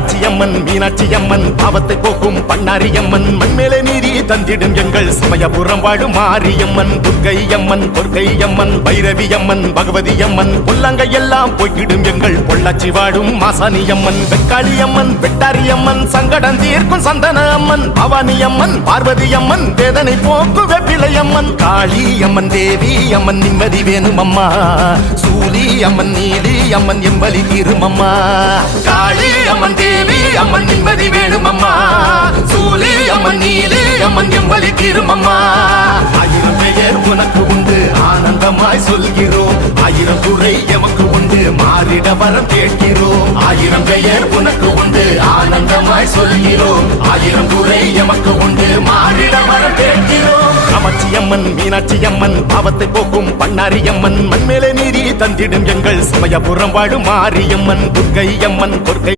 காமாட்சியம்மன் மீனாட்சியம்மன் பாவத்தை போக்கும் பண்ணாரியம்மன் மண்மேலே நீதி தந்திடும் எங்கள் சமயபுரம் வாழும் மாரியம்மன் துர்க்கையம்மன் கொற்கையம்மன் பைரவியம்மன் பகவதியம்மன் புல்லங்கை எல்லாம் போய்கிடும் எங்கள் பொள்ளாச்சி வாழும் மாசாணியம்மன் வெக்காளியம்மன் வெட்டாரியம்மன் சங்கடம் தீர்க்கும் சந்தன அம்மன் பவானியம்மன் பார்வதியம்மன் வேதனை போக்கும் வெப்பிலையம்மன் காளியம்மன் தேவி அம்மன் நிம்மதி வேணும் அம்மா சூலி அம்மன் நீதி அம்மன் எம்பலி தீரும் அம்மா காளி அம்மன் தேவி அம்மன் நிம்மதி வேணும் அம்மா சூலி அம்மன் நீதி அம்மன் எம்பலி தீரும் அம்மா ஆயிரம் பெயர் உனக்கு உண்டு ஆனந்தமாய் சொல்கிறோம் ஆயிரம் குறை எமக்கு உண்டு மாறிட வரம் கேட்கிறோம் ஆயிரம் பெயர் உனக்கு உண்டு ஆனந்தமாய் சொல்கிறோம் ஆயிரம் குறை எமக்கு உண்டு மாறிட வரம் கேட்கிறோம் காமாட்சியம்மன் மீனாட்சியம்மன் பாவத்தை போக்கும் பண்ணாரியம்மன் மண்மேலே நீதி தந்திடும் எங்கள் சமயபுரம் வாழும் மாரியம்மன் துர்க்கையம்மன் கொற்கை